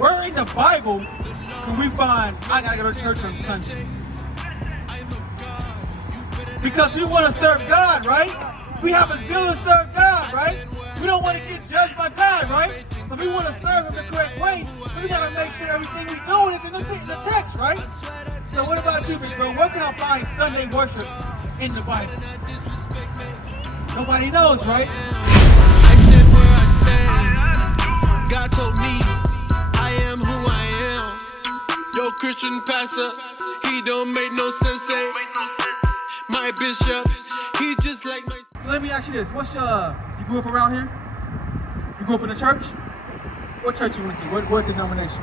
Where in the Bible can we find I gotta go to church on Sunday? Because we want to serve God, right? We have a zeal to serve God, right? We don't want to get judged by God, right? So we want to serve Him the correct way. So we gotta make sure everything we do is in the text, right? So what about you, big bro? Where can I find Sunday worship in the Bible? Nobody knows, right? I stand where I stand. God told me I am who I am. Your Christian pastor, he don't make no sense. Say, my bishop, he just like my. So let me ask you this: what's you grew up around here? You grew up in the church? What church you went to? What denomination?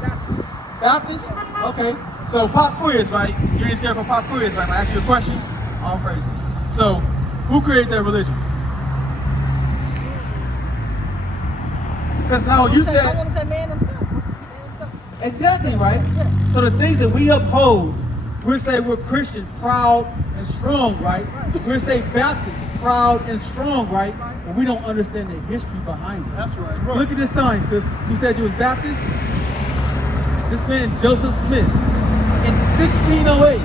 Baptist. Baptist? Okay. So pop quiz, right? You ain't scared for pop quiz, right? I ask you a question. All praises. So, who created that religion? Because now you said. I want to say man himself. Exactly, right? Yeah. So the things that we uphold, we'll say we're Christian, proud and strong, right? We'll say Baptist, proud and strong, right? But we don't understand the history behind it. That's right. So look at this sign, sis. You said you was Baptist? This man, Joseph Smith, in 1608.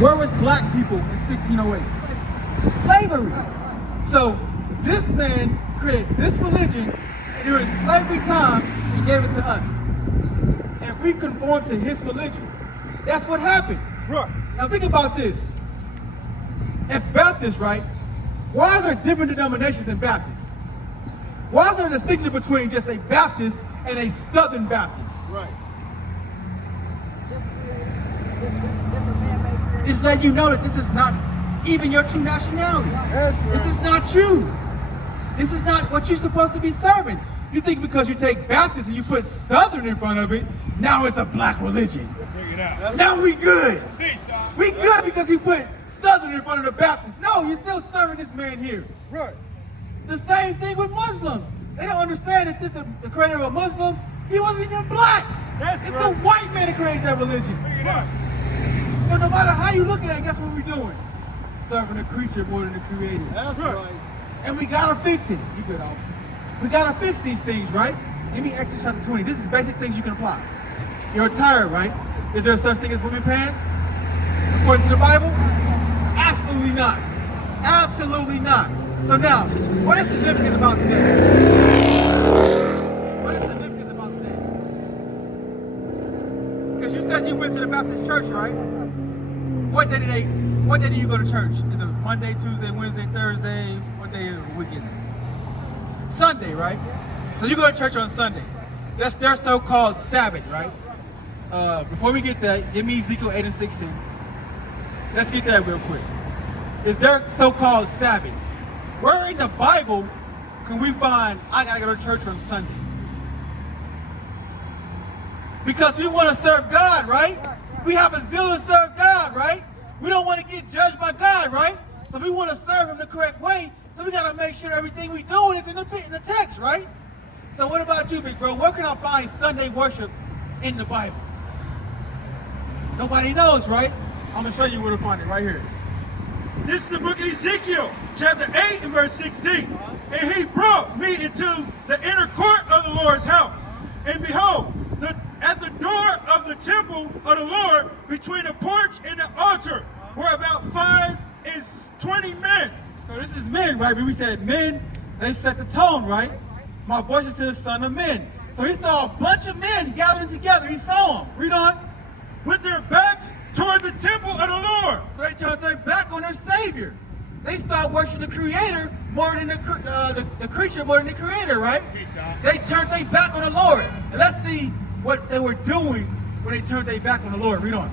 Where was black people in 1608? Slavery. So this man created this religion during slavery time and gave it to us. And we conform to his religion. That's what happened. Right. Now think about this. If Baptists, right, why is there different denominations in Baptists? Why is there a distinction between just a Baptist and a Southern Baptist? Right. Just let you know that this is not even your true nationality. That's right. This is not you. This is not what you're supposed to be serving. You think because you take Baptist and you put Southern in front of it, now it's a black religion. Bring it out. Now we good. Teach, huh? We good because you put Southern in front of the Baptist. No, you're still serving this man here. Right. The same thing with Muslims. They don't understand that the creator of a Muslim, he wasn't even black. That's it's right. the white man that created that religion. Bring it out. So no matter how you look at it, guess what we're doing? Serving the creature more than the creator. That's right. And we gotta fix it. You good, officer. We gotta fix these things, right? Give me Exodus chapter 20. This is basic things you can apply. You're retired, right? Is there such thing as women pants? According to the Bible? Absolutely not. Absolutely not. So now, what is significant about today? What is significant about today? Because you said you went to the Baptist church, right? What day do you go to church? Is it Monday, Tuesday, Wednesday, Thursday? What day is the weekend? Sunday, right? So you go to church on Sunday. That's their so-called Sabbath, right? Before we get that, give me Ezekiel 8 and 16. Let's get that real quick. Is their so-called Sabbath? Where in the Bible can we find I gotta go to church on Sunday? Because we want to serve God, right? We have a zeal to serve God, right? We don't want to get judged by God, right? So we want to serve Him the correct way. So we got to make sure everything we do is in the text, right? So what about you, big bro? Where can I find Sunday worship in the Bible? Nobody knows, right? I'm going to show you where to find it right here. This is the book of Ezekiel, chapter 8 and verse 16. And he brought me into the inner court of the Lord's house. And behold, at the door of the temple of the Lord, between the porch and the altar, were about 5 and 20 men. So this is men, right? When we said men, they set the tone, right? My voice is to the son of men. So he saw a bunch of men gathering together. He saw them. Read on. With their backs toward the temple of the Lord. So they turned their back on their Savior. They start worshiping the Creator more than the creature more than the Creator, right? They turned their back on the Lord. And let's see what they were doing when they turned their back on the Lord. Read on.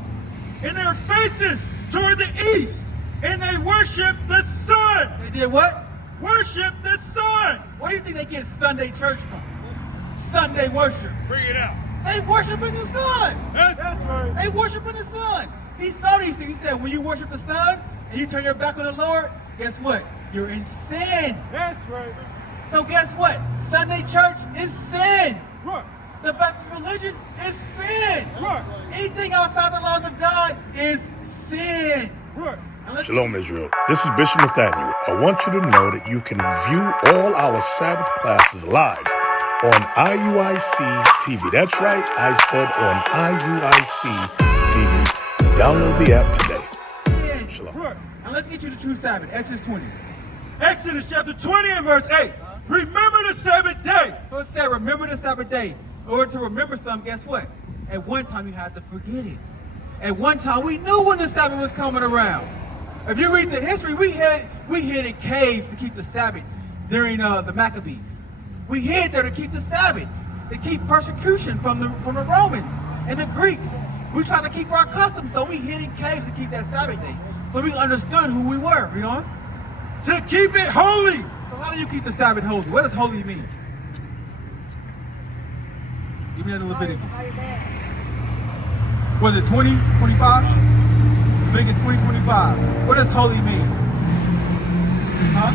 And their faces toward the east. And they worshiped the sun. They did what? Worship the sun. Where do you think they get Sunday church from? Sunday worship. Bring it out. They worshiping the sun. That's right. They worshiping the sun. He saw these things. He said, when you worship the sun and you turn your back on the Lord, guess what? You're in sin. That's right. So guess what? Sunday church is sin. Right. The Baptist religion is sin. Right. Anything outside the laws of God is sin. Right. Shalom, Israel. This is Bishop Nathaniel. I want you to know that you can view all our Sabbath classes live on IUIC TV. That's right, I said on IUIC TV. Download the app today. Yeah. Shalom. Now let's get you the true Sabbath, Exodus 20. Exodus chapter 20 and verse 8. Remember the Sabbath day. So it said, remember the Sabbath day. In order to remember something, guess what? At one time you had to forget it. At one time we knew when the Sabbath was coming around. If you read the history, we hid in caves to keep the Sabbath during the Maccabees. We hid there to keep the Sabbath, to keep persecution from the Romans and the Greeks. We tried to keep our customs, so we hid in caves to keep that Sabbath day. So we understood who we were, you know? To keep it holy. So how do you keep the Sabbath holy? What does holy mean? Even in Leviticus. Was it 20, 25? Leviticus 20, 25. What does holy mean? Huh?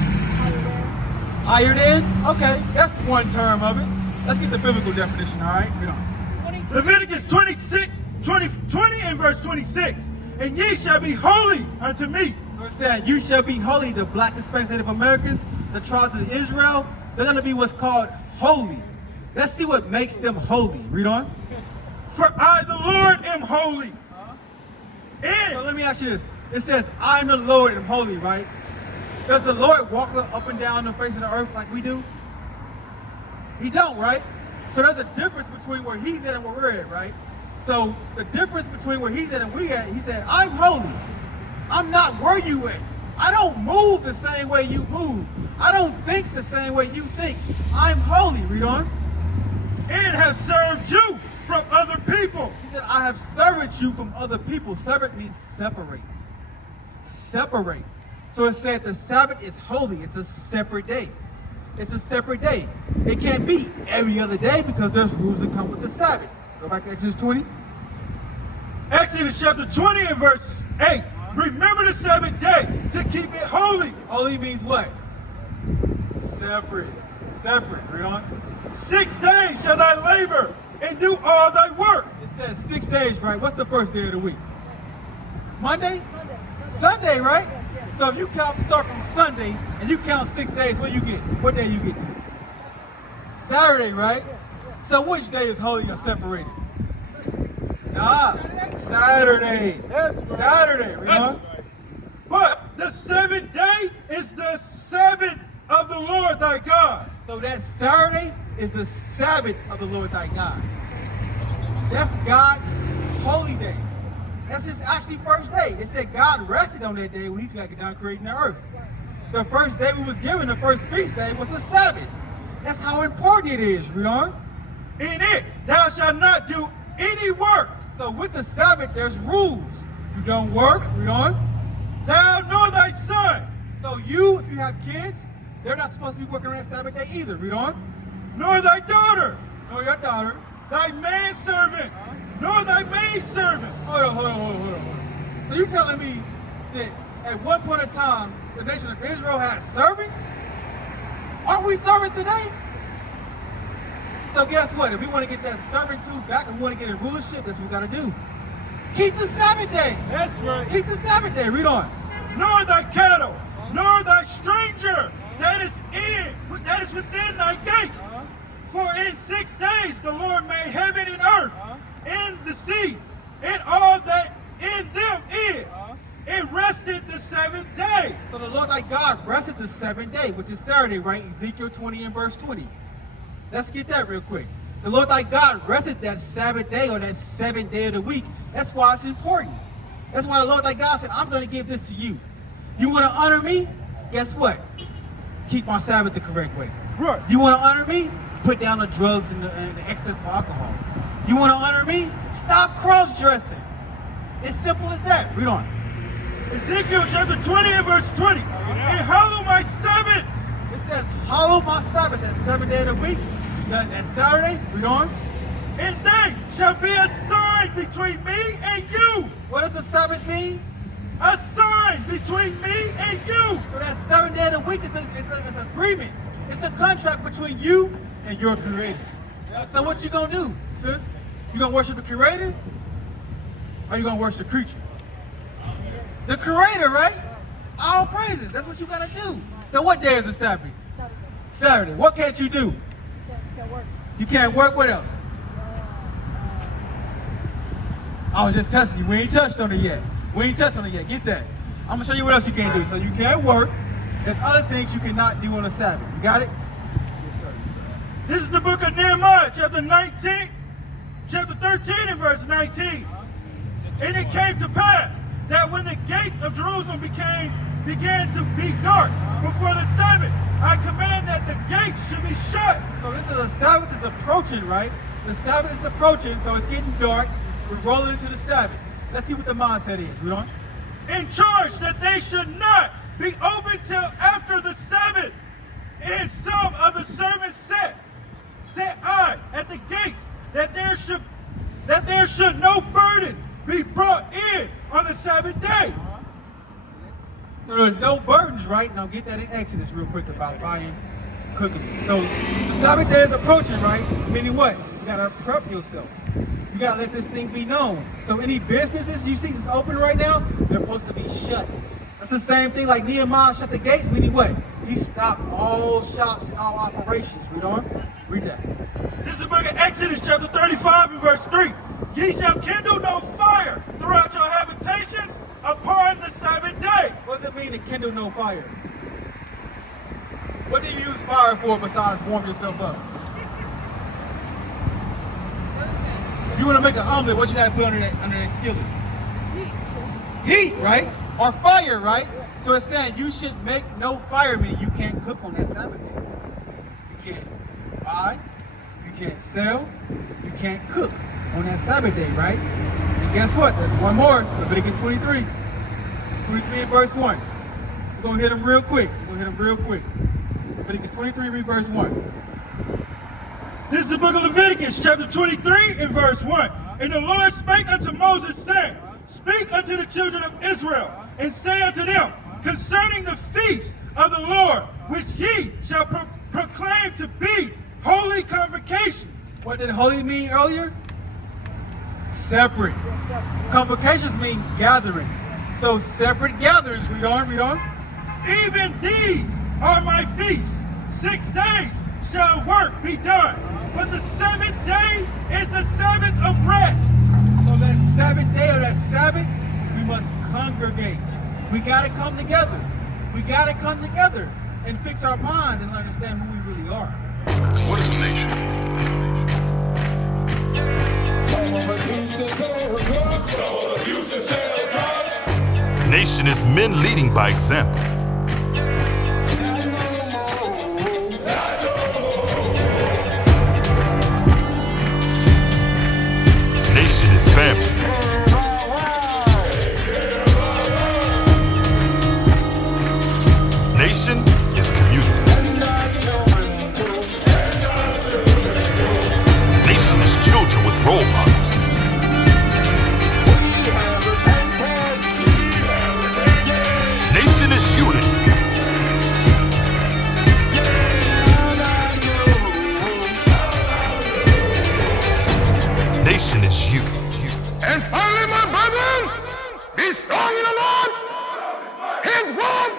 Hired in? Okay, that's one term of it. Let's get the biblical definition, all right? Read on. Leviticus 20 and verse 26. And ye shall be holy unto me. So it said, you shall be holy, the Black, Hispanic, Native Americans, the tribes of Israel. They're going to be what's called holy. Let's see what makes them holy. Read on. For I, the Lord, am holy. So let me ask you this. It says, I am the Lord and am holy, right? Does the Lord walk up and down the face of the earth like we do? He don't, right? So there's a difference between where he's at and where we're at, right? So the difference between where he's at and we're at, he said, I'm holy. I'm not where you at. I don't move the same way you move. I don't think the same way you think. I'm holy. Read on. And have served you from other people. He said, I have severed you from other people. Severed means separate. Separate. So it said the Sabbath is holy. It's a separate day. It's a separate day. It can't be every other day because there's rules that come with the Sabbath. Go back to Exodus 20. Exodus chapter 20 and verse 8. Remember the Sabbath day to keep it holy. Holy means what? Separate. Separate. Read on. 6 days shall thy labor and do all thy work. It says 6 days, right? What's the first day of the week? Monday? Sunday. Sunday, right? Yes, yes. So if you start from Sunday and you count 6 days, what do you get? What day you get to? Saturday, right? So which day is holy or separated? Nah, Saturday. Saturday, read on. But the 7th day is the Sabbath of the Lord thy God. So that Saturday is the Sabbath of the Lord thy God. That's God's holy day. That's his actually first day. It said God rested on that day when he got down creating the earth. The first day we was given, the first feast day, was the Sabbath. That's how important it is, read on. In it thou shalt not do any work. So with the Sabbath, there's rules. You don't work, read on. Thou nor thy son, So you, if you have kids, they're not supposed to be working on that Sabbath day either, read on. nor thy daughter, Nor your daughter. thy manservant, nor thy maidservant. Hold on. So you telling me that at one point in time, the nation of Israel had servants? Aren't we servants today? So guess what? If we want to get that servitude back and we want to get in rulership, that's what we got to do. Keep the Sabbath day. That's right. Keep the Sabbath day. Read on. Nor thy cattle, nor thy stranger that is within thy gates. For in 6 days the Lord made heaven and earth, and the sea, and all that in them is, and rested the 7th day. So the Lord thy God rested the 7th day, which is Saturday, right? Ezekiel 20 and verse 20. Let's get that real quick. The Lord thy God rested that Sabbath day or that 7th day of the week. That's why it's important. That's why the Lord thy God said, I'm going to give this to you. You want to honor me? Guess what? Keep my Sabbath the correct way. Right. You want to honor me? Put down the drugs and the excess of alcohol. You want to honor me? Stop cross-dressing. It's simple as that. Read on. Ezekiel chapter 20 and verse 20. And hallow my Sabbaths. It says, hallow my Sabbath, that 7th day of the week. That Saturday. Read on. And they shall be a sign between me and you. What does the Sabbath mean? A sign between me and you. So that 7th day of the week is an agreement. It's a contract between you and your creator. So what you gonna do, sis? You gonna worship the creator? Or you gonna worship the creature? The creator, right? All praises. That's what you gotta do. So what day is the Sabbath? Saturday. Saturday. What can't you do? Can't work. You can't work. What else? I was just testing you. We ain't touched on it yet. Get that. I'm gonna show you what else you can't do. So you can't work. There's other things you cannot do on the Sabbath. You got it? Yes, sir. This is the book of Nehemiah, chapter 13 and verse 19. And it came to pass that when the gates of Jerusalem began to be dark before the Sabbath, I command that the gates should be shut. So this is a Sabbath is approaching, right? The Sabbath is approaching, so it's getting dark. We're rolling into the Sabbath. Let's see what the mindset is. Read on. In charge that they should not be open till after the Sabbath. And some of the servants set I at the gates that there should no burden be brought in on the Sabbath day. So there's no burdens, right? Now get that in Exodus real quick about buying, cooking. So the Sabbath day is approaching, right? Meaning what? You gotta prep yourself. You gotta let this thing be known. So any businesses you see that's open right now, they're supposed to be shut. That's the same thing like Nehemiah shut the gates, meaning what? He stopped all shops and all operations. Read on. Read that. This is the book of Exodus, chapter 35 and verse 3. Ye shall kindle no fire throughout your habitations upon the Sabbath day. What does it mean to kindle no fire? What do you use fire for besides warm yourself up? If you want to make an omelet, what you got to put under that skillet? Heat, right? Or fire, right? So it's saying you should make no fire, meaning you can't cook on that Sabbath day. You can't buy, you can't sell, you can't cook on that Sabbath day, right? And guess what? There's one more. Leviticus 23 and verse 1. We're going to hit them real quick. Leviticus 23, read verse 1. This is the book of Leviticus, chapter 23 and verse 1. And the Lord spake unto Moses, saying, Speak unto the children of Israel, and say unto them, concerning the feast of the Lord, which ye shall proclaim to be holy convocation. What did holy mean earlier? Separate. Convocations mean gatherings. So separate gatherings. Read on. Even these are my feasts. 6 days shall work be done. But the 7th day is the Sabbath of rest. So that 7th day or that Sabbath, we must congregate. We got to come together. And fix our minds and understand who we really are. What is a nation? Nation is men leading by example. Nation is family. Nation is community. Nation is children with role models. Nation is unity. Nation is you. And finally, my brethren, be strong in the Lord. His word